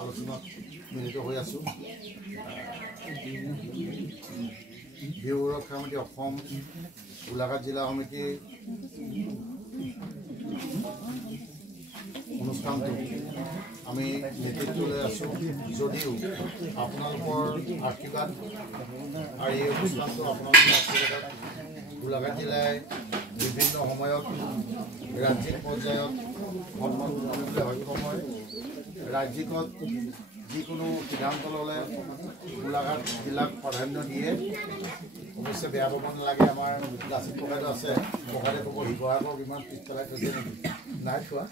আলোচনাত মিলিত হৈ আছো। বিহু ৰক্ষা সমিতি অসম গোলাঘাট জিলা সমিতিৰ অনুষ্ঠানটো আমি নেতৃত্ব লৈ আছো। যদিও আপোনালোকৰ আশীৰ্বাদ আৰু এই অনুষ্ঠানটো আপোনালোকৰ আশীৰ্বাদত গোলাঘাট জিলাই বিভিন্ন সময়ত ৰাজ্যিক পৰ্যায়ত সন্মান কৰিবলৈ সক্ষম হয়। ৰাজ্যিকত যিকোনো সিদ্ধান্ত ল'লে গোলাঘাট জিলাক প্ৰাধান্য দিয়ে। অৱশ্যে বেয়া পাব নালাগে, আমাৰ লাচিত প্ৰসাদ আছে, প্ৰসাদে ক'ব শিৱসাগৰক ইমান পিছ পেলাই থৈছে নেকি, নাই থোৱা।